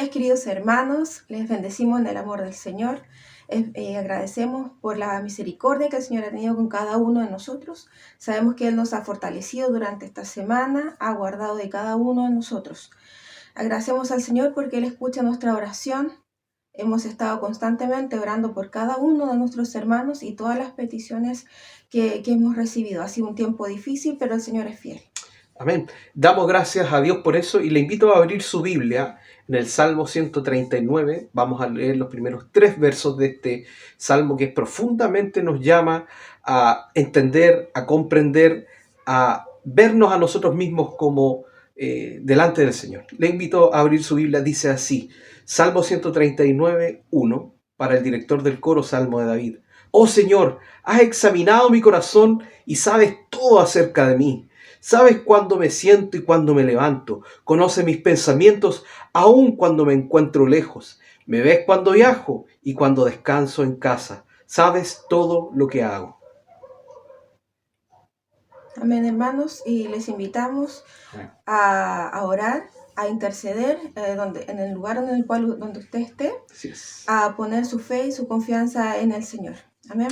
días, queridos hermanos. Les bendecimos en el amor del Señor. Agradecemos por la misericordia que el Señor ha tenido con cada uno de nosotros. Sabemos que Él nos ha fortalecido durante esta semana, ha guardado de cada uno de nosotros. Agradecemos al Señor porque Él escucha nuestra oración. Hemos estado constantemente orando por cada uno de nuestros hermanos y todas las peticiones que hemos recibido. Ha sido un tiempo difícil, pero el Señor es fiel. Amén. Damos gracias a Dios por eso y le invito a abrir su Biblia en el Salmo 139. Vamos a leer los primeros 3 versos de este Salmo que profundamente nos llama a entender, a comprender, a vernos a nosotros mismos como delante del Señor. Le invito a abrir su Biblia, dice así, Salmo 139, 1, para el director del coro, Salmo de David. Oh Señor, has examinado mi corazón y sabes todo acerca de mí. Sabes cuándo me siento y cuándo me levanto. Conoces mis pensamientos aun cuando me encuentro lejos. Me ves cuando viajo y cuando descanso en casa. Sabes todo lo que hago. Amén, hermanos, y les invitamos a orar, a interceder en el lugar donde usted esté, a poner su fe y su confianza en el Señor. Amén.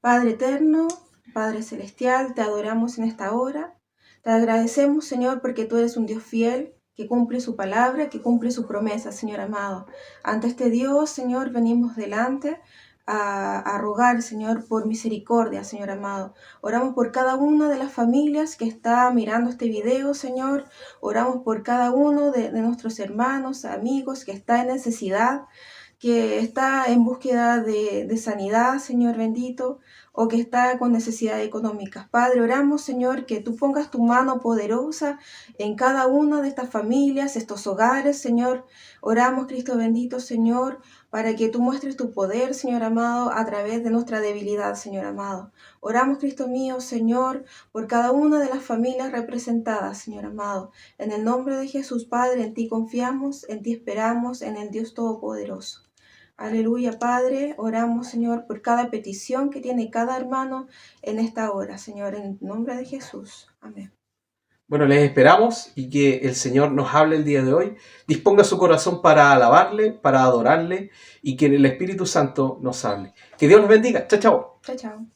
Padre eterno, Padre celestial, te adoramos en esta hora. Te agradecemos, Señor, porque tú eres un Dios fiel, que cumple su palabra, que cumple su promesa, Señor amado. Ante este Dios, Señor, venimos delante a rogar, Señor, por misericordia, Señor amado. Oramos por cada una de las familias que está mirando este video, Señor. Oramos por cada uno de nuestros hermanos, amigos que está en necesidad, que está en búsqueda de sanidad, Señor bendito, o que está con necesidades económicas. Padre, oramos, Señor, que tú pongas tu mano poderosa en cada una de estas familias, estos hogares, Señor. Oramos, Cristo bendito, Señor, para que tú muestres tu poder, Señor amado, a través de nuestra debilidad, Señor amado. Oramos, Cristo mío, Señor, por cada una de las familias representadas, Señor amado. En el nombre de Jesús, Padre, en ti confiamos, en ti esperamos, en el Dios Todopoderoso. Aleluya, Padre. Oramos, Señor, por cada petición que tiene cada hermano en esta hora, Señor, en el nombre de Jesús. Amén. Bueno, les esperamos y que el Señor nos hable el día de hoy. Disponga su corazón para alabarle, para adorarle y que el Espíritu Santo nos hable. Que Dios los bendiga. Chao, chao. Chao, chao.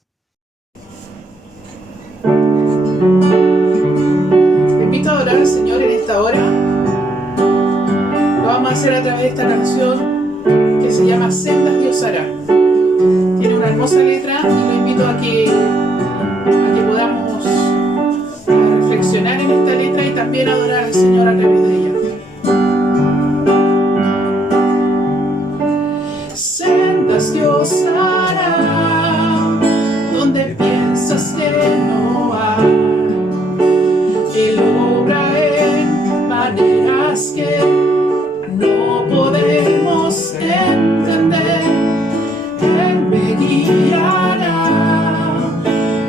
Te invito a adorar al Señor en esta hora. Lo vamos a hacer a través de esta canción que se llama Sendas Dios hará. Tiene una hermosa letra y lo invito a que podamos reflexionar en esta letra y también adorar al Señor a través de ella. Sendas Dios hará donde piensas que no hay. Él obra en maneras que no podemos entender. Él me guiará,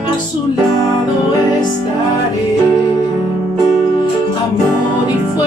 a su lado estaré. Amor y fuerza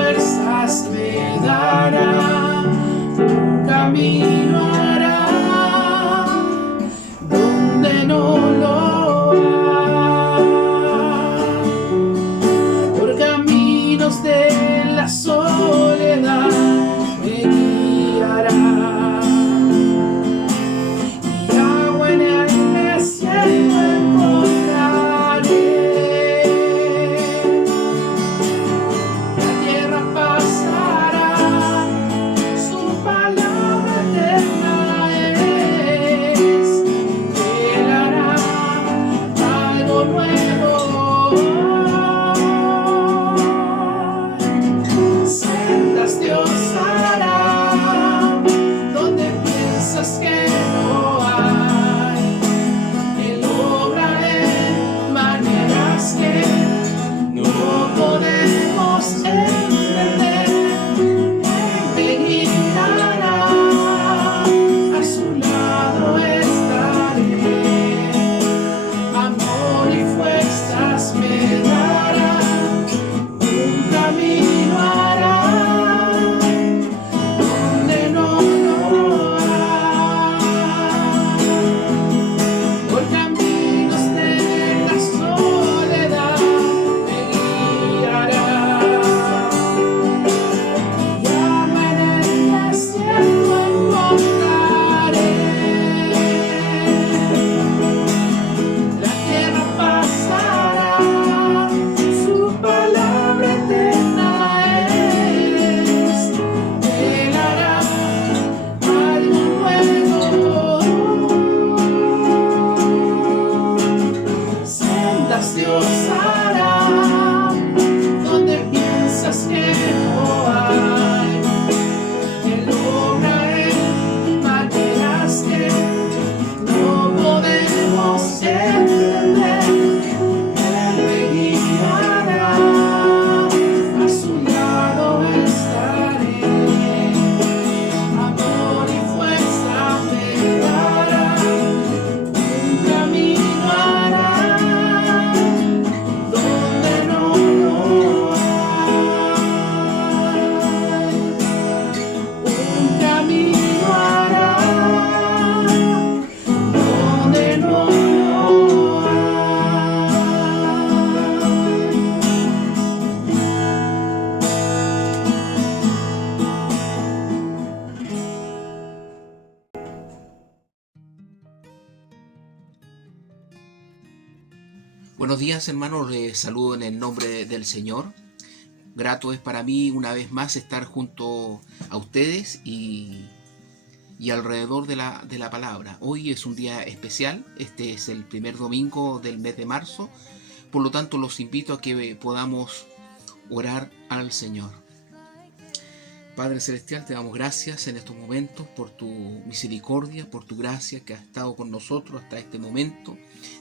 Buenos días, hermanos, les saludo en el nombre del Señor. Grato es para mí una vez más estar junto a ustedes y alrededor de la palabra. Hoy es un día especial, este es el primer domingo del mes de marzo, por lo tanto los invito a que podamos orar al Señor. Padre Celestial, te damos gracias en estos momentos por tu misericordia, por tu gracia que ha estado con nosotros hasta este momento.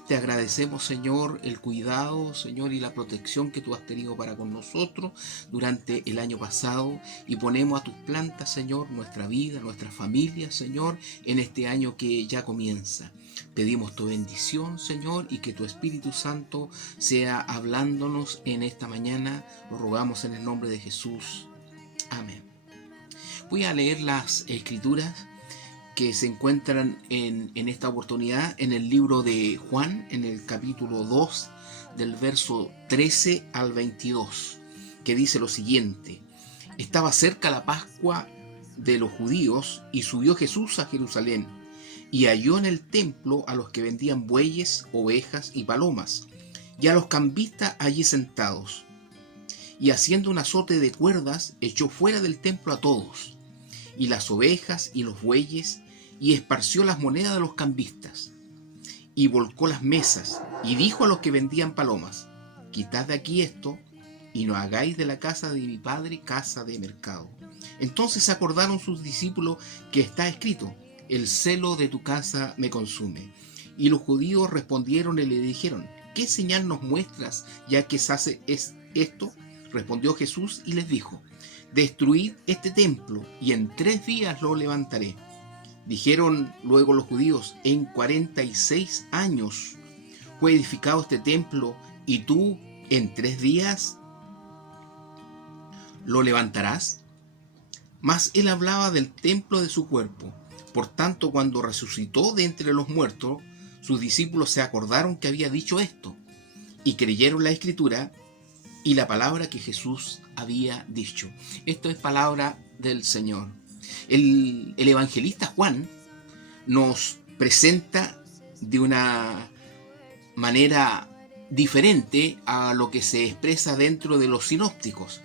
Te agradecemos, Señor, el cuidado, Señor, y la protección que tú has tenido para con nosotros durante el año pasado, y ponemos a tus plantas, Señor, nuestra vida, nuestra familia, Señor, en este año que ya comienza. Pedimos tu bendición, Señor, y que tu Espíritu Santo sea hablándonos en esta mañana. Lo rogamos en el nombre de Jesús. Amén. Voy a leer las escrituras que se encuentran en esta oportunidad en el libro de Juan, en el capítulo 2, del verso 13 al 22, que dice lo siguiente: Estaba cerca la Pascua de los judíos, y subió Jesús a Jerusalén, y halló en el templo a los que vendían bueyes, ovejas y palomas, y a los cambistas allí sentados. Y haciendo un azote de cuerdas, echó fuera del templo a todos, y las ovejas y los bueyes, y esparció las monedas de los cambistas, y volcó las mesas, y dijo a los que vendían palomas: Quitad de aquí esto, y no hagáis de la casa de mi padre casa de mercado. Entonces se acordaron sus discípulos que está escrito: El celo de tu casa me consume. Y los judíos respondieron y le dijeron: ¿Qué señal nos muestras, ya que se hace esto? Respondió Jesús y les dijo: Destruid este templo, y en 3 días lo levantaré. Dijeron luego los judíos: En 46 años fue edificado este templo, y tú en 3 días lo levantarás. Mas él hablaba del templo de su cuerpo. Por tanto, cuando resucitó de entre los muertos, sus discípulos se acordaron que había dicho esto, y creyeron la escritura y la palabra que Jesús había dicho. Esto es palabra del Señor. El evangelista Juan nos presenta de una manera diferente a lo que se expresa dentro de los sinópticos.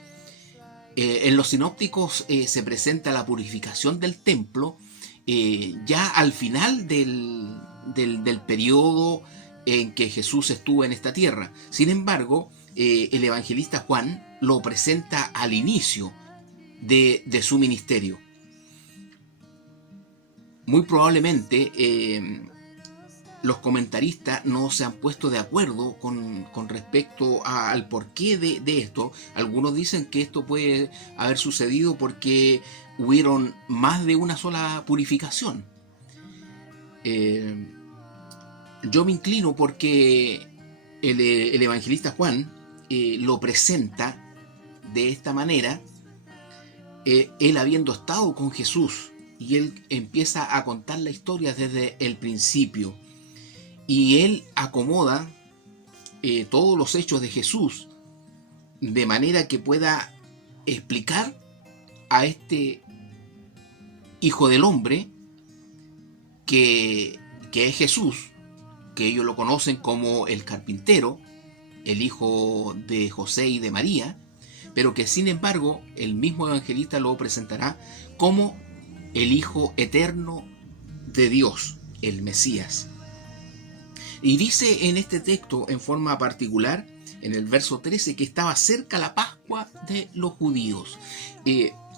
En los sinópticos se presenta la purificación del templo ya al final del periodo en que Jesús estuvo en esta tierra. Sin embargo, el evangelista Juan lo presenta al inicio de su ministerio. Muy probablemente los comentaristas no se han puesto de acuerdo con respecto al porqué de esto. Algunos dicen que esto puede haber sucedido porque hubieron más de una sola purificación. Yo me inclino porque el evangelista Juan lo presenta de esta manera, él habiendo estado con Jesús, y él empieza a contar la historia desde el principio, y él acomoda todos los hechos de Jesús de manera que pueda explicar a este Hijo del Hombre que es Jesús, que ellos lo conocen como el carpintero, el hijo de José y de María, pero que sin embargo el mismo evangelista lo presentará como el Hijo eterno de Dios, el Mesías. Y dice en este texto en forma particular, en el verso 13, que estaba cerca la Pascua de los judíos.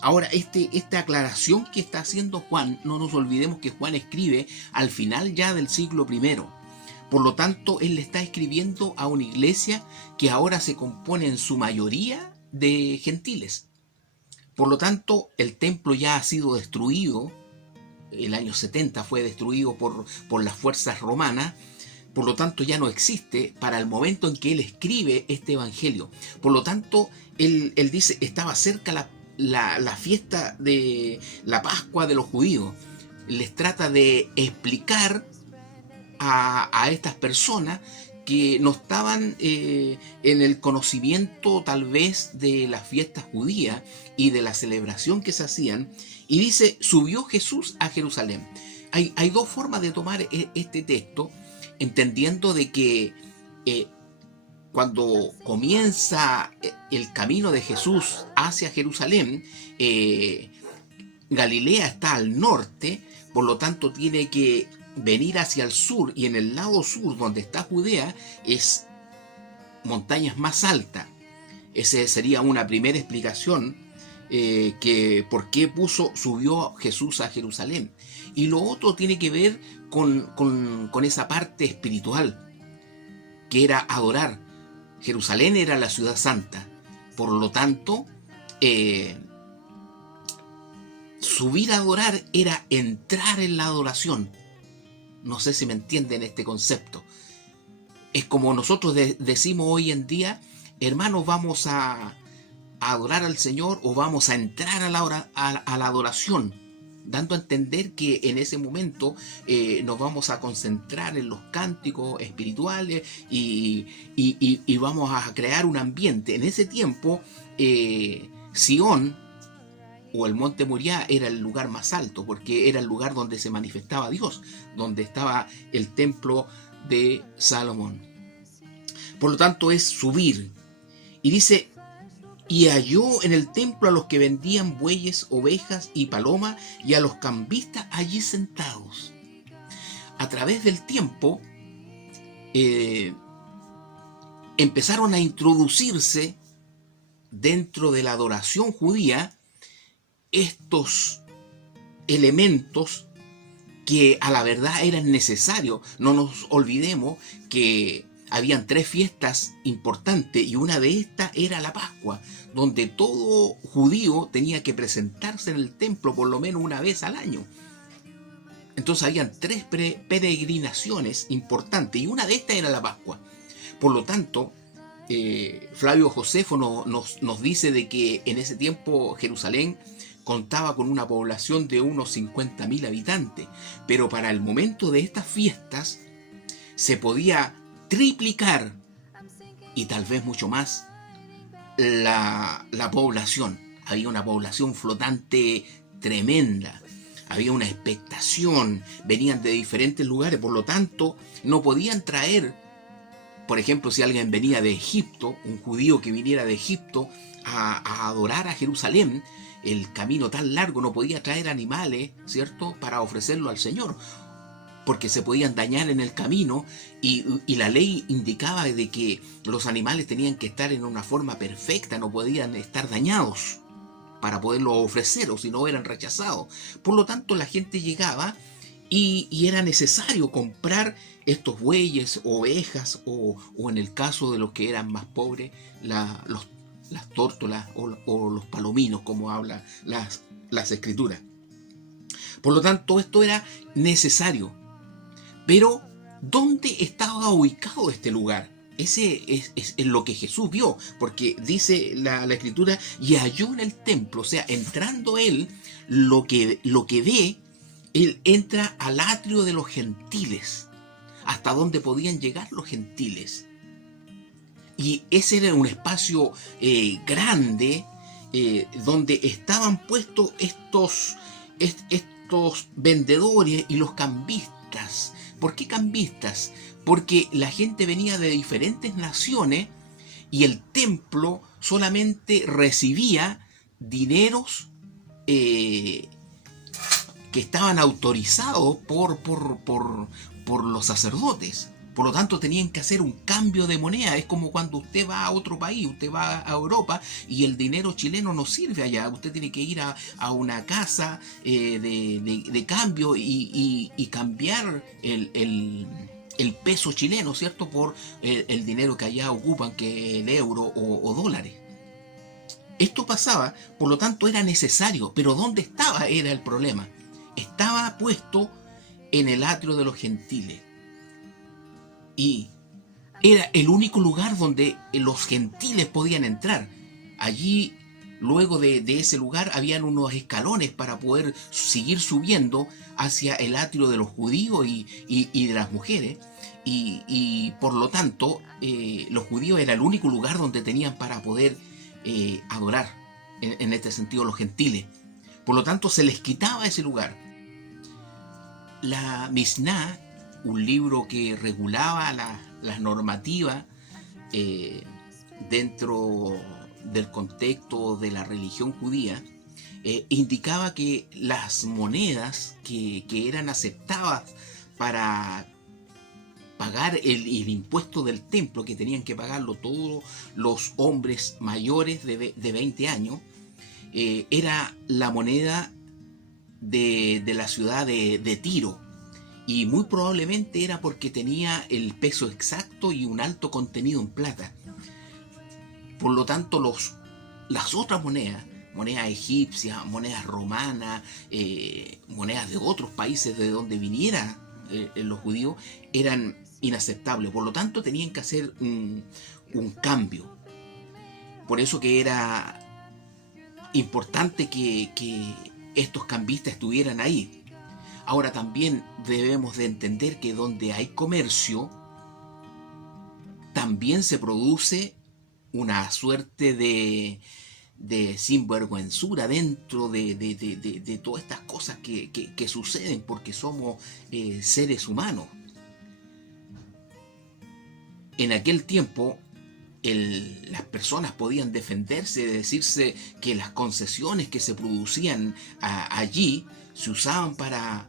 Ahora, esta aclaración que está haciendo Juan, no nos olvidemos que Juan escribe al final ya del siglo I. Por lo tanto, él le está escribiendo a una iglesia que ahora se compone en su mayoría de gentiles. Por lo tanto, el templo ya ha sido destruido. El año 70 fue destruido por las fuerzas romanas. Por lo tanto, ya no existe para el momento en que él escribe este evangelio. Por lo tanto, él dice, estaba cerca la fiesta de la Pascua de los judíos. Les trata de explicar a estas personas que no estaban en el conocimiento tal vez de las fiestas judías y de la celebración que se hacían, y dice, subió Jesús a Jerusalén. Hay dos formas de tomar este texto, entendiendo de que cuando comienza el camino de Jesús hacia Jerusalén, Galilea está al norte, por lo tanto tiene que venir hacia el sur, y en el lado sur, donde está Judea, es montañas más altas. Esa sería una primera explicación, que por qué subió Jesús a Jerusalén. Y lo otro tiene que ver con esa parte espiritual, que era adorar. Jerusalén era la ciudad santa, por lo tanto, subir a adorar era entrar en la adoración. No sé si me entienden este concepto. Es como nosotros decimos hoy en día: hermanos, vamos a adorar al Señor, o vamos a entrar a la adoración, dando a entender que en ese momento nos vamos a concentrar en los cánticos espirituales y vamos a crear un ambiente. En ese tiempo, Sión, o el monte Moriah, era el lugar más alto, porque era el lugar donde se manifestaba Dios, donde estaba el templo de Salomón. Por lo tanto, es subir. Y dice: y halló en el templo a los que vendían bueyes, ovejas y palomas, y a los cambistas allí sentados. A través del tiempo, empezaron a introducirse dentro de la adoración judía estos elementos que a la verdad eran necesarios. No nos olvidemos que habían 3 fiestas importantes, y una de estas era la Pascua, donde todo judío tenía que presentarse en el templo por lo menos una vez al año. Entonces habían 3 peregrinaciones importantes, y una de estas era la Pascua. Por lo tanto, Flavio Josefo nos dice de que en ese tiempo Jerusalén contaba con una población de unos 50.000 habitantes, pero para el momento de estas fiestas se podía triplicar, y tal vez mucho más, la población. Había una población flotante tremenda, había una expectación, venían de diferentes lugares, por lo tanto no podían traer, por ejemplo, si alguien venía de Egipto, un judío que viniera de Egipto a adorar a Jerusalén, el camino tan largo, no podía traer animales, ¿cierto?, para ofrecerlo al Señor, porque se podían dañar en el camino, y la ley indicaba de que los animales tenían que estar en una forma perfecta, no podían estar dañados para poderlo ofrecer, o si no eran rechazados. Por lo tanto, la gente llegaba y era necesario comprar estos bueyes, ovejas, o en el caso de los que eran más pobres, las tórtolas o los palominos, como habla las escrituras. Por lo tanto, esto era necesario. Pero, ¿dónde estaba ubicado este lugar? Ese es lo que Jesús vio, porque dice la escritura: y halló en el templo, o sea, entrando él, lo que ve, él entra al atrio de los gentiles, hasta donde podían llegar los gentiles. Y ese era un espacio grande, donde estaban puestos estos vendedores y los cambistas. ¿Por qué cambistas? Porque la gente venía de diferentes naciones, y el templo solamente recibía dineros que estaban autorizados por los sacerdotes. Por lo tanto, tenían que hacer un cambio de moneda. Es como cuando usted va a otro país, usted va a Europa, y el dinero chileno no sirve allá. Usted tiene que ir a una casa de cambio y cambiar el peso chileno, ¿cierto?, por el dinero que allá ocupan, que es el euro o dólares. Esto pasaba, por lo tanto era necesario. Pero ¿dónde estaba? Era el problema. Estaba puesto en el atrio de los gentiles. Y era el único lugar donde los gentiles podían entrar. Allí, luego de ese lugar, habían unos escalones para poder seguir subiendo hacia el atrio de los judíos y de las mujeres. Y por lo tanto, los judíos era el único lugar donde tenían para poder adorar, en este sentido, los gentiles. Por lo tanto, se les quitaba ese lugar. La Misná, un libro que regulaba las normativas dentro del contexto de la religión judía, indicaba que las monedas que eran aceptadas para pagar el impuesto del templo, que tenían que pagarlo todos los hombres mayores de 20 años, era la moneda de la ciudad de Tiro, y muy probablemente era porque tenía el peso exacto y un alto contenido en plata. Por lo tanto, las otras monedas egipcias, monedas romanas, monedas de otros países de donde vinieran los judíos, eran inaceptables. Por lo tanto, tenían que hacer un cambio. Por eso que era importante que estos cambistas estuvieran ahí. Ahora también debemos de entender que donde hay comercio, también se produce una suerte de sinvergüenzura dentro de todas estas cosas que suceden, porque somos seres humanos. En aquel tiempo, las personas podían defenderse de decirse que las concesiones que se producían allí se usaban para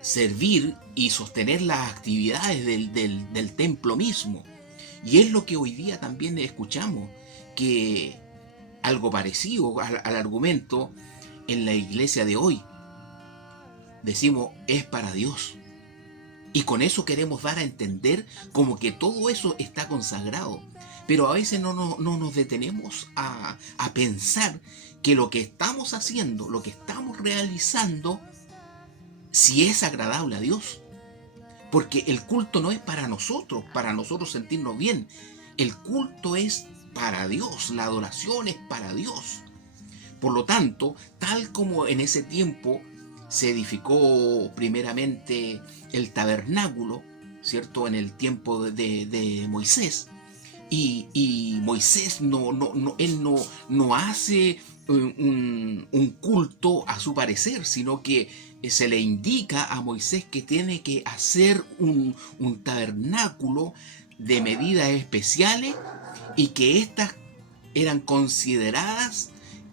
servir y sostener las actividades del templo mismo. Y es lo que hoy día también escuchamos, que algo parecido al argumento en la iglesia de hoy. Decimos, es para Dios. Y con eso queremos dar a entender como que todo eso está consagrado. Pero a veces no nos detenemos a pensar que lo que estamos haciendo, lo que estamos realizando, si es agradable a Dios. Porque el culto no es para nosotros sentirnos bien. El culto es para Dios, la adoración es para Dios. Por lo tanto, tal como en ese tiempo se edificó primeramente el tabernáculo, ¿cierto? En el tiempo de Moisés. Y Moisés no hace un culto a su parecer, sino que se le indica a Moisés que tiene que hacer un tabernáculo de medidas especiales, y que éstas eran consideradas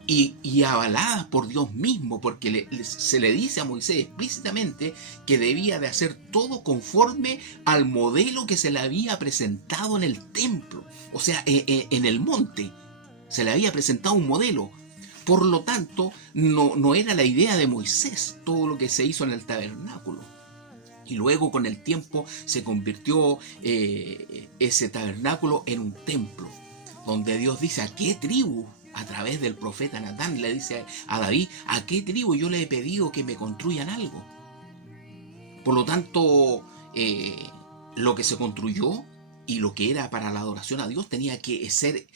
y avaladas por Dios mismo, porque se le dice a Moisés explícitamente que debía de hacer todo conforme al modelo que se le había presentado en el templo, o sea, en el monte se le había presentado un modelo. Por lo tanto, no era la idea de Moisés todo lo que se hizo en el tabernáculo. Y luego, con el tiempo, se convirtió ese tabernáculo en un templo, donde Dios dice: ¿a qué tribu? A través del profeta Natán le dice a David: ¿a qué tribu yo le he pedido que me construyan algo? Por lo tanto, lo que se construyó y lo que era para la adoración a Dios tenía que ser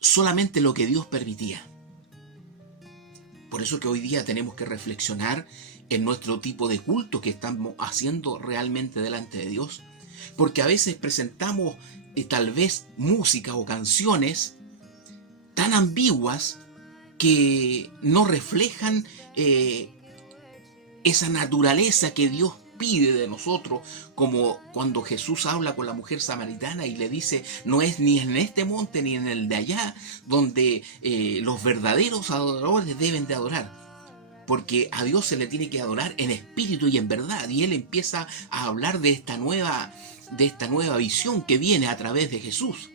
solamente lo que Dios permitía. Por eso que hoy día tenemos que reflexionar en nuestro tipo de culto que estamos haciendo realmente delante de Dios. Porque a veces presentamos tal vez música o canciones tan ambiguas que no reflejan esa naturaleza que Dios pide de nosotros, como cuando Jesús habla con la mujer samaritana y le dice: no es ni en este monte ni en el de allá donde los verdaderos adoradores deben de adorar, porque a Dios se le tiene que adorar en espíritu y en verdad. Y Él empieza a hablar de esta nueva visión que viene a través de Jesús.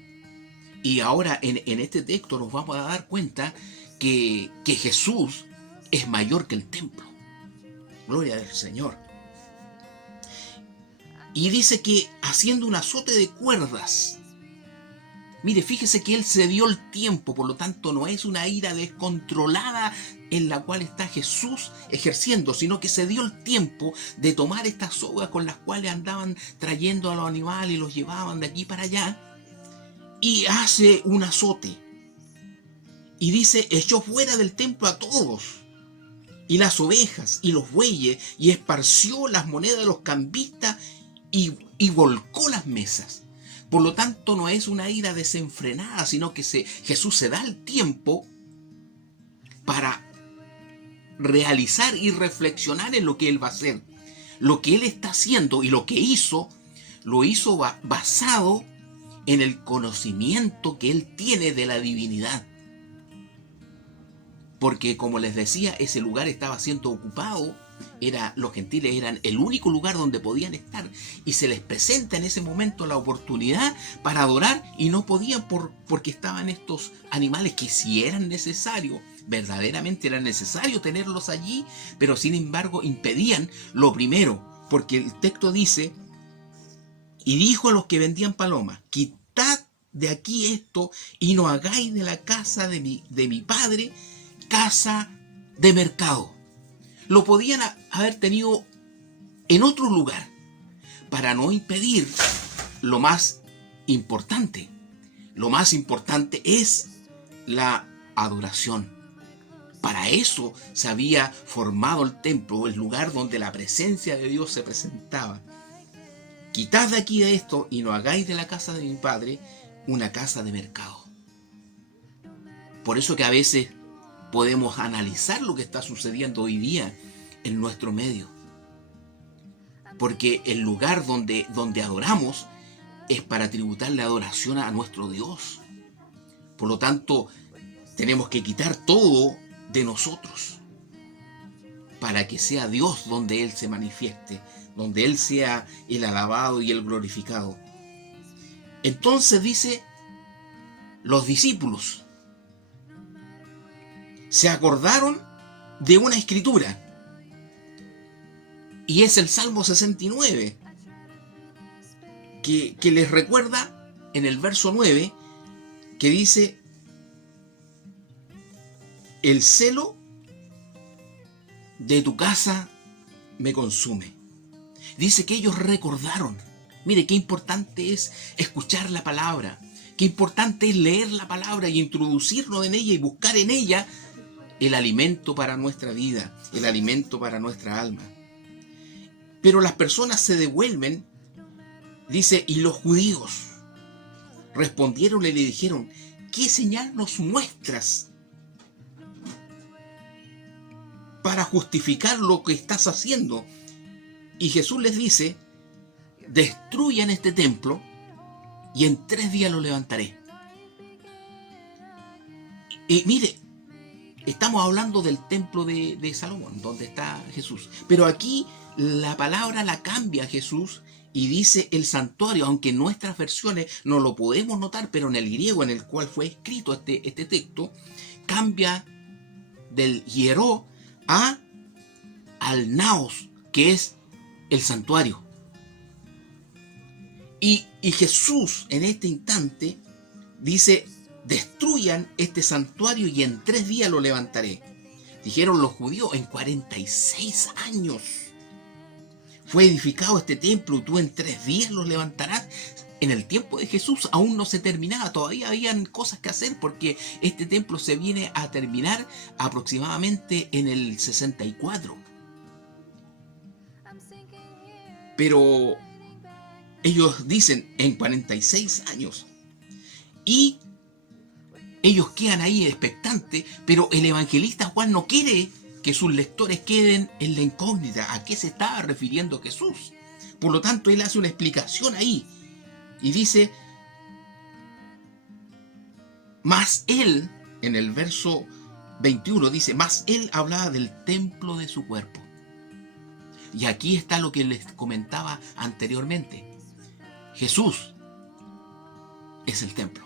Y ahora en este texto nos vamos a dar cuenta que Jesús es mayor que el templo. Gloria al Señor. Y dice que haciendo un azote de cuerdas. Mire, fíjese que Él se dio el tiempo, por lo tanto no es una ira descontrolada en la cual está Jesús ejerciendo, sino que se dio el tiempo de tomar estas sogas con las cuales andaban trayendo a los animales y los llevaban de aquí para allá, y hace un azote. Y dice: echó fuera del templo a todos, y las ovejas y los bueyes, y esparció las monedas de los cambistas, y volcó las mesas. Por lo tanto, no es una ira desenfrenada, sino que Jesús se da el tiempo para realizar y reflexionar en lo que Él va a hacer. Lo que Él está haciendo y lo que hizo, lo hizo basado en el conocimiento que él tiene de la divinidad. Porque, como les decía, ese lugar estaba siendo ocupado. Los gentiles eran el único lugar donde podían estar. Y se les presenta en ese momento la oportunidad para adorar y no podían porque estaban estos animales que si eran necesarios, verdaderamente era necesario tenerlos allí, pero sin embargo impedían lo primero. Porque el texto dice, y dijo a los que vendían palomas, quitad de aquí esto y no hagáis de la casa de mi padre casa de mercado. Lo podían haber tenido en otro lugar para no impedir lo más importante. Lo más importante es la adoración. Para eso se había formado el templo, el lugar donde la presencia de Dios se presentaba. Quitad de aquí de esto y no hagáis de la casa de mi padre una casa de mercado. Por eso que a veces podemos analizar lo que está sucediendo hoy día en nuestro medio. Porque el lugar donde adoramos es para tributarle adoración a nuestro Dios. Por lo tanto, tenemos que quitar todo de nosotros para que sea Dios donde Él se manifieste, donde Él sea el alabado y el glorificado. Entonces dice, los discípulos se acordaron de una escritura, y es el Salmo 69, que les recuerda en el verso 9, que dice, el celo de tu casa me consume. Dice que ellos recordaron. Mire qué importante es escuchar la palabra, qué importante es leer la palabra y introducirnos en ella y buscar en ella el alimento para nuestra vida, el alimento para nuestra alma. Pero las personas se devuelven, dice, y los judíos respondieron y le dijeron, ¿qué señal nos muestras para justificar lo que estás haciendo? Y Jesús les dice, destruyan este templo y en 3 días lo levantaré. Y mire, estamos hablando del templo de Salomón, donde está Jesús. Pero aquí la palabra la cambia Jesús y dice el santuario, aunque en nuestras versiones no lo podemos notar, pero en el griego en el cual fue escrito este texto, cambia del hieró al naos, que es el santuario. Y Jesús en este instante dice, destruyan este santuario y en 3 días lo levantaré. Dijeron los judíos, en 46 años fue edificado este templo y tú en 3 días lo levantarás. En el tiempo de Jesús aún no se terminaba, todavía habían cosas que hacer porque este templo se viene a terminar aproximadamente en el 64. Pero ellos dicen en 46 años y ellos quedan ahí expectantes, pero el evangelista Juan no quiere que sus lectores queden en la incógnita a qué se estaba refiriendo Jesús. Por lo tanto, él hace una explicación ahí y dice, mas él, en el verso 21 dice, mas él hablaba del templo de su cuerpo. Y aquí está lo que les comentaba anteriormente. Jesús es el templo.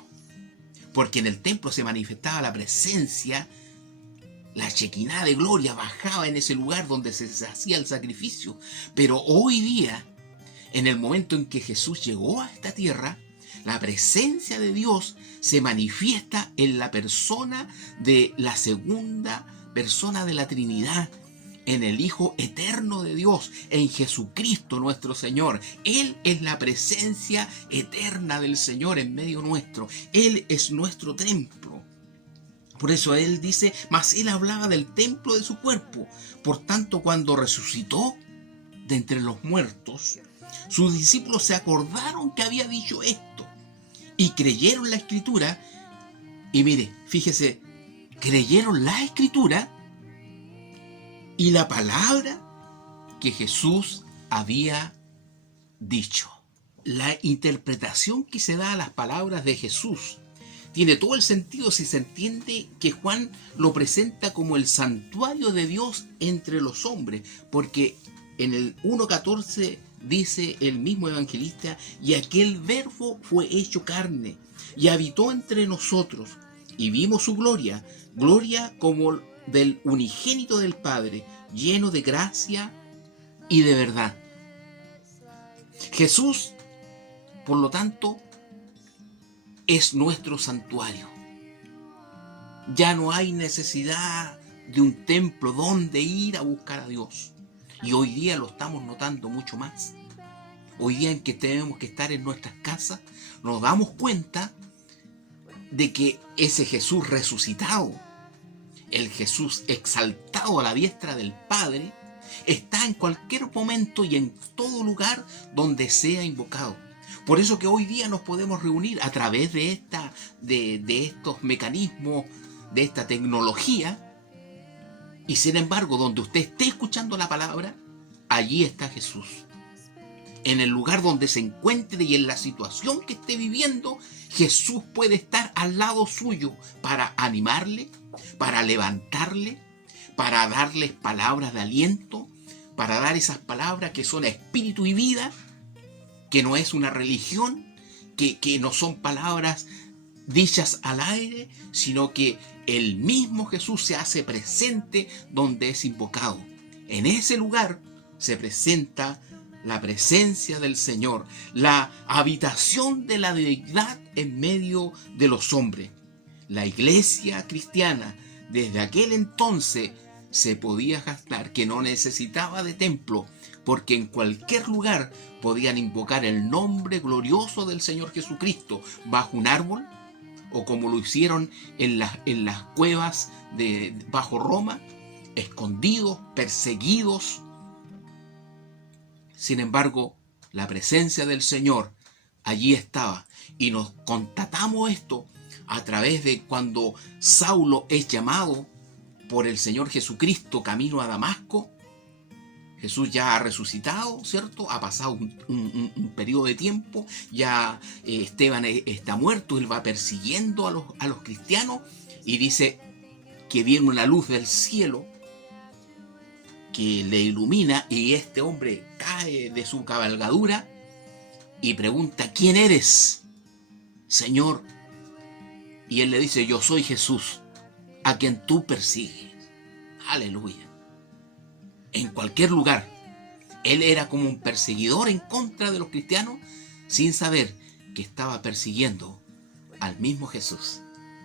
Porque en el templo se manifestaba la presencia, la Shekinah de gloria bajaba en ese lugar donde se hacía el sacrificio. Pero hoy día, en el momento en que Jesús llegó a esta tierra, la presencia de Dios se manifiesta en la persona de la segunda persona de la Trinidad, en el Hijo eterno de Dios, en Jesucristo nuestro Señor. Él es la presencia eterna del Señor en medio nuestro. Él es nuestro templo. Por eso Él dice, mas Él hablaba del templo de su cuerpo. Por tanto, cuando resucitó de entre los muertos, sus discípulos se acordaron que había dicho esto y creyeron la Escritura. Y mire, fíjese, creyeron la Escritura y la palabra que Jesús había dicho. la interpretación que se da a las palabras de Jesús tiene todo el sentido si se entiende que Juan lo presenta como el santuario de Dios entre los hombres, porque en el 1:14 dice el mismo evangelista: y aquel verbo fue hecho carne y habitó entre nosotros, y vimos su gloria, gloria como del unigénito del Padre, lleno de gracia y de verdad. Jesús, por lo tanto, es nuestro santuario. Ya no hay necesidad de un templo donde ir a buscar a Dios. Y hoy día lo estamos notando mucho más. Hoy día en que tenemos que estar en nuestras casas, nos damos cuenta de que ese Jesús resucitado, el Jesús exaltado a la diestra del Padre, está en cualquier momento y en todo lugar donde sea invocado. Por eso que hoy día nos podemos reunir a través de estos mecanismos, de esta tecnología, y sin embargo, donde usted esté escuchando la palabra, allí está Jesús. En el lugar donde se encuentre y en la situación que esté viviendo, Jesús puede estar al lado suyo para animarle, para levantarle, para darles palabras de aliento, para dar esas palabras que son espíritu y vida, que no es una religión, que no son palabras dichas al aire, sino que el mismo Jesús se hace presente donde es invocado. En ese lugar se presenta la presencia del Señor, la habitación de la deidad en medio de los hombres. La iglesia cristiana desde aquel entonces se podía jactar que no necesitaba de templo, porque en cualquier lugar podían invocar el nombre glorioso del Señor Jesucristo bajo un árbol, o como lo hicieron en las cuevas bajo Roma, escondidos, perseguidos. Sin embargo, la presencia del Señor allí estaba, y nos constatamos esto a través de cuando Saulo es llamado por el Señor Jesucristo camino a Damasco. Jesús ya ha resucitado, ¿cierto? Ha pasado un periodo de tiempo, ya Esteban está muerto, él va persiguiendo a los cristianos, y dice que viene una luz del cielo que le ilumina, y este hombre cae de su cabalgadura y pregunta: ¿quién eres, Señor? Y él le dice: yo soy Jesús, a quien tú persigues. Aleluya. En cualquier lugar, él era como un perseguidor en contra de los cristianos, sin saber que estaba persiguiendo al mismo Jesús,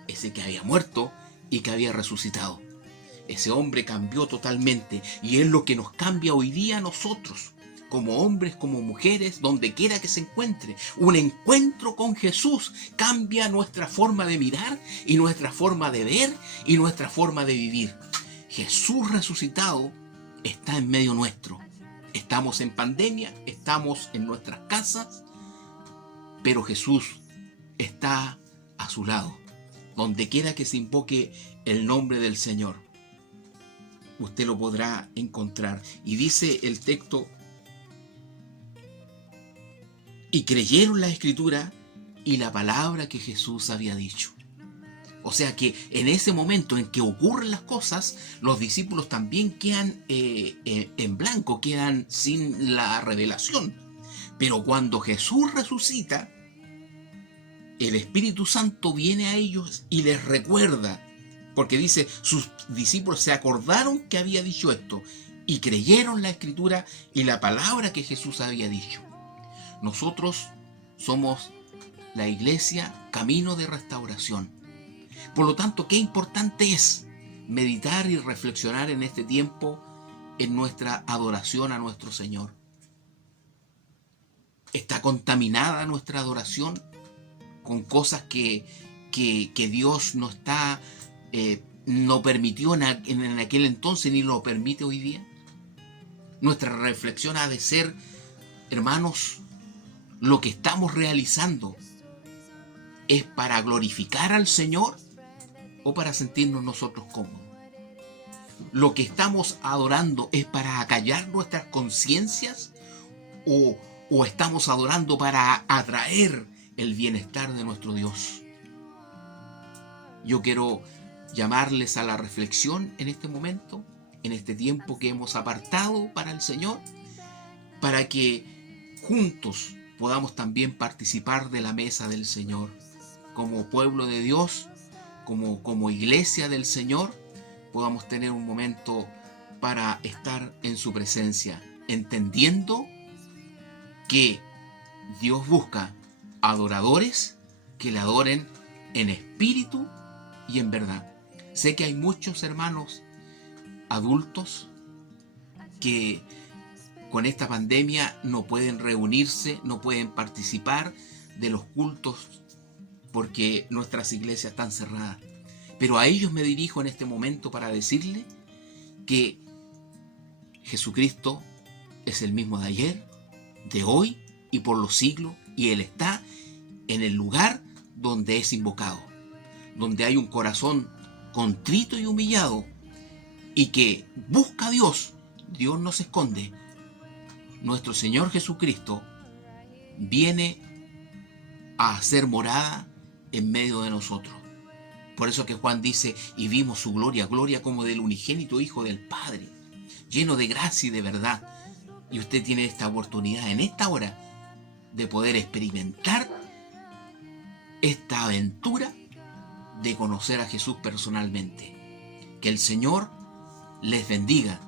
ese que había muerto y que había resucitado. Ese hombre cambió totalmente, y es lo que nos cambia hoy día a nosotros, como hombres, como mujeres, donde quiera que se encuentre. Un encuentro con Jesús cambia nuestra forma de mirar, y nuestra forma de ver, y nuestra forma de vivir. Jesús resucitado está en medio nuestro. Estamos en pandemia, estamos en nuestras casas, pero Jesús está a su lado. Donde quiera que se invoque el nombre del Señor, usted lo podrá encontrar. Y dice el texto: y creyeron la Escritura y la palabra que Jesús había dicho. O sea que en ese momento en que ocurren las cosas, los discípulos también quedan en blanco, quedan sin la revelación. Pero cuando Jesús resucita, el Espíritu Santo viene a ellos y les recuerda, porque dice, sus discípulos se acordaron que había dicho esto y creyeron la Escritura y la palabra que Jesús había dicho. Nosotros somos la iglesia Camino de Restauración. Por lo tanto, qué importante es meditar y reflexionar en este tiempo en nuestra adoración a nuestro Señor. ¿Está contaminada nuestra adoración con cosas que Dios no permitió en aquel entonces ni lo permite hoy día? Nuestra reflexión ha de ser, hermanos, lo que estamos realizando ¿es para glorificar al Señor o para sentirnos nosotros cómodos? ¿Lo que estamos adorando es para acallar nuestras conciencias o ¿O estamos adorando para atraer el bienestar de nuestro Dios? Yo quiero llamarles a la reflexión en este momento, en este tiempo que hemos apartado para el Señor, para que juntos podamos también participar de la mesa del Señor. Como pueblo de Dios, como iglesia del Señor, podamos tener un momento para estar en su presencia, entendiendo que Dios busca adoradores que le adoren en espíritu y en verdad. Sé que hay muchos hermanos adultos que con esta pandemia no pueden reunirse, no pueden participar de los cultos porque nuestras iglesias están cerradas. Pero a ellos me dirijo en este momento para decirles que Jesucristo es el mismo de ayer, de hoy y por los siglos, y Él está en el lugar donde es invocado, donde hay un corazón contrito y humillado y que busca a Dios. Dios no se esconde. Nuestro Señor Jesucristo viene a hacer morada en medio de nosotros. Por eso que Juan dice, y vimos su gloria, gloria como del unigénito Hijo del Padre, lleno de gracia y de verdad. Y usted tiene esta oportunidad en esta hora de poder experimentar esta aventura de conocer a Jesús personalmente. Que el Señor les bendiga.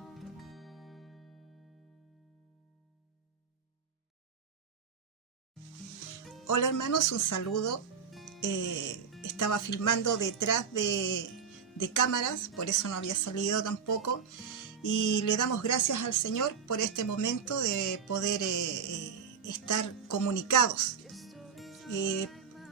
Hola hermanos, un saludo. Estaba filmando detrás de cámaras, por eso no había salido tampoco. Y le damos gracias al Señor por este momento de poder estar comunicados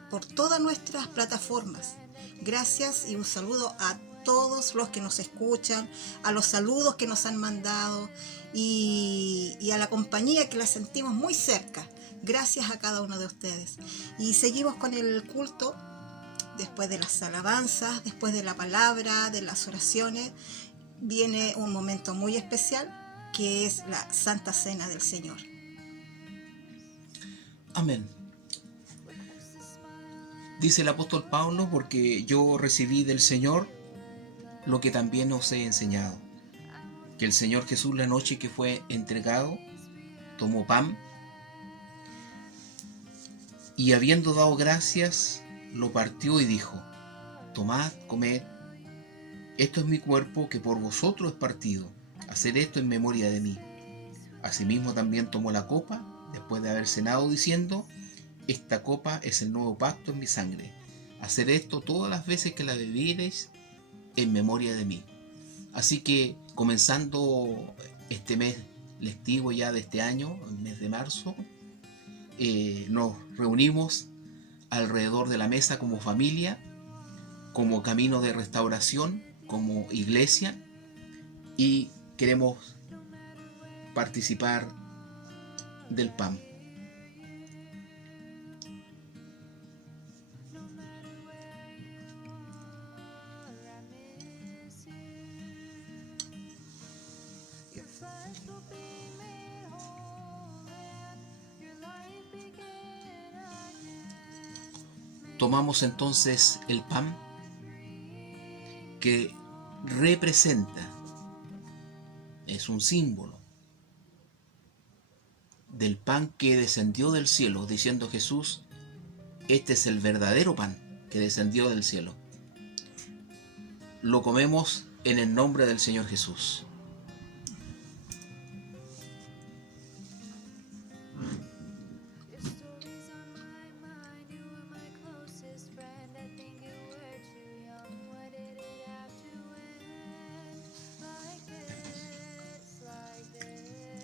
por todas nuestras plataformas. Gracias y un saludo a todos los que nos escuchan, a los saludos que nos han mandado y a la compañía que la sentimos muy cerca. Gracias a cada uno de ustedes. Y seguimos con el culto, después de las alabanzas, después de la palabra, de las oraciones. Viene un momento muy especial que es la Santa Cena del Señor. Amén. Dice el apóstol Pablo, porque yo recibí del Señor lo que también os he enseñado. Que el Señor Jesús, la noche que fue entregado, tomó pan y habiendo dado gracias, lo partió y dijo: tomad, comed, esto es mi cuerpo que por vosotros es partido, haced esto en memoria de mí. Asimismo también tomó la copa, después de haber cenado, diciendo: esta copa es el nuevo pacto en mi sangre, haced esto todas las veces que la bebiereis en memoria de mí. Así que comenzando este mes lectivo ya de este año, el mes de marzo, nos reunimos alrededor de la mesa como familia, como camino de restauración, como iglesia, y queremos participar del pan. Tomamos entonces el pan que representa, es un símbolo del pan que descendió del cielo, diciendo Jesús: este es el verdadero pan que descendió del cielo. Lo comemos en el nombre del Señor Jesús.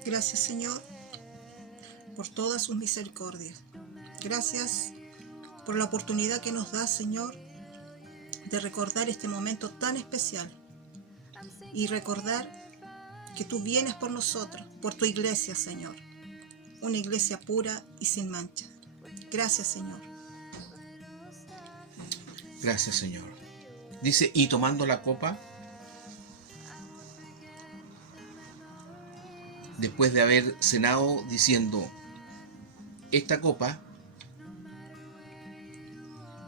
Gracias, Señor, por todas sus misericordias. Gracias por la oportunidad que nos da, Señor, de recordar este momento tan especial y recordar que tú vienes por nosotros, por tu iglesia, Señor, una iglesia pura y sin mancha. Gracias, Señor. Gracias, Señor. Dice: y tomando la copa, después de haber cenado, diciendo: esta copa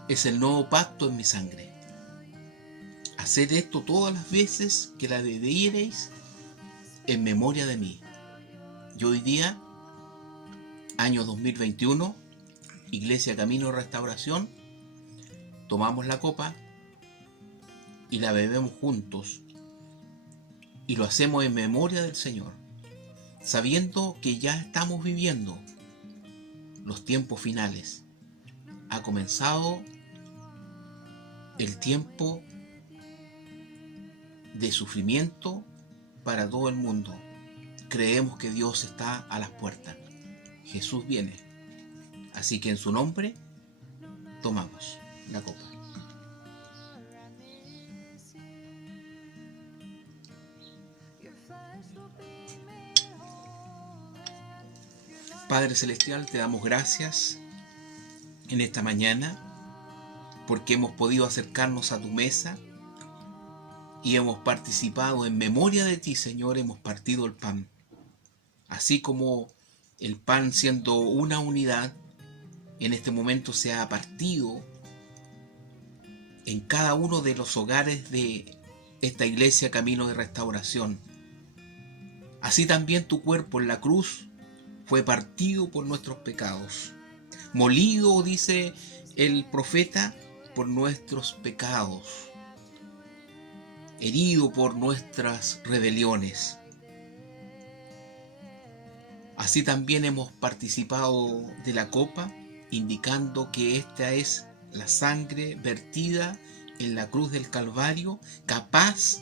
es el nuevo pacto en mi sangre. Haced esto todas las veces que la bebiereis en memoria de mí. Y hoy día, año 2021, Iglesia Camino de Restauración, tomamos la copa y la bebemos juntos. Y lo hacemos en memoria del Señor, sabiendo que ya estamos viviendo los tiempos finales. Ha comenzado el tiempo de sufrimiento para todo el mundo. Creemos que Dios está a las puertas. Jesús viene. Así que en su nombre tomamos la copa. Padre Celestial, te damos gracias en esta mañana porque hemos podido acercarnos a tu mesa y hemos participado en memoria de ti, Señor. Hemos partido el pan, así como el pan, siendo una unidad, en este momento se ha partido en cada uno de los hogares de esta Iglesia Camino de Restauración. Así también tu cuerpo en la cruz fue partido por nuestros pecados, molido, dice el profeta, por nuestros pecados, herido por nuestras rebeliones. Así también hemos participado de la copa, indicando que esta es la sangre vertida en la cruz del Calvario, capaz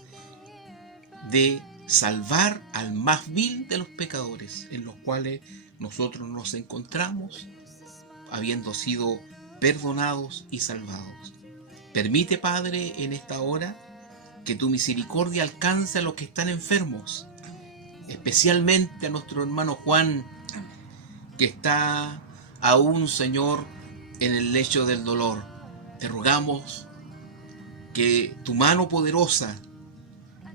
de salvar al más vil de los pecadores, en los cuales nosotros nos encontramos, habiendo sido perdonados y salvados. Permite, Padre, en esta hora, que tu misericordia alcance a los que están enfermos, especialmente a nuestro hermano Juan, que está aún, Señor, en el lecho del dolor. Te rogamos que tu mano poderosa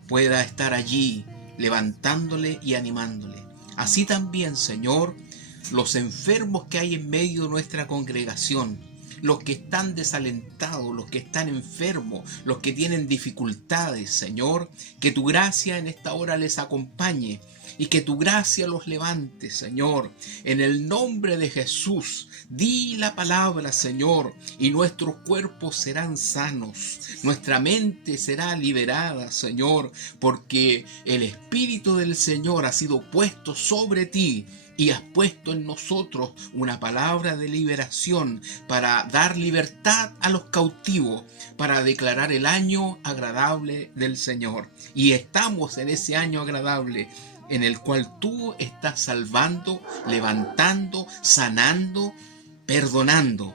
pueda estar allí, levantándole y animándole. Así también, Señor, los enfermos que hay en medio de nuestra congregación, los que están desalentados, los que están enfermos, los que tienen dificultades, Señor, que tu gracia en esta hora les acompañe y que tu gracia los levante, Señor. En el nombre de Jesús, di la palabra, Señor, y nuestros cuerpos serán sanos, nuestra mente será liberada, Señor, porque el Espíritu del Señor ha sido puesto sobre ti y has puesto en nosotros una palabra de liberación para dar libertad a los cautivos, para declarar el año agradable del Señor. Y estamos en ese año agradable en el cual tú estás salvando, levantando, sanando, perdonando.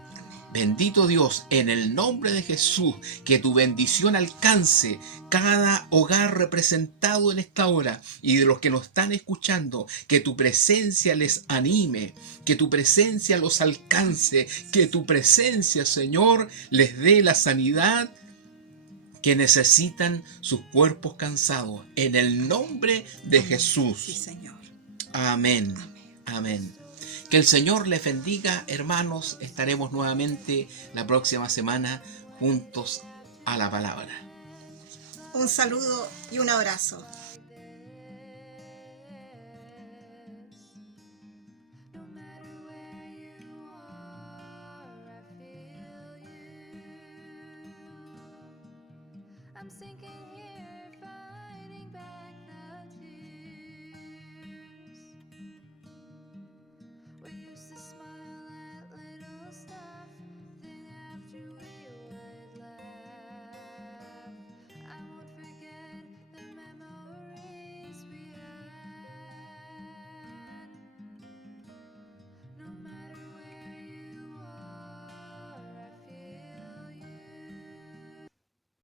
Bendito Dios, en el nombre de Jesús, que tu bendición alcance cada hogar representado en esta hora y de los que nos están escuchando, que tu presencia les anime, que tu presencia los alcance, que tu presencia, Señor, les dé la sanidad que necesitan sus cuerpos cansados. En el nombre de Jesús. Sí, Señor. Amén. Amén. Que el Señor les bendiga, hermanos. Estaremos nuevamente la próxima semana juntos a la palabra. Un saludo y un abrazo. I'm sinking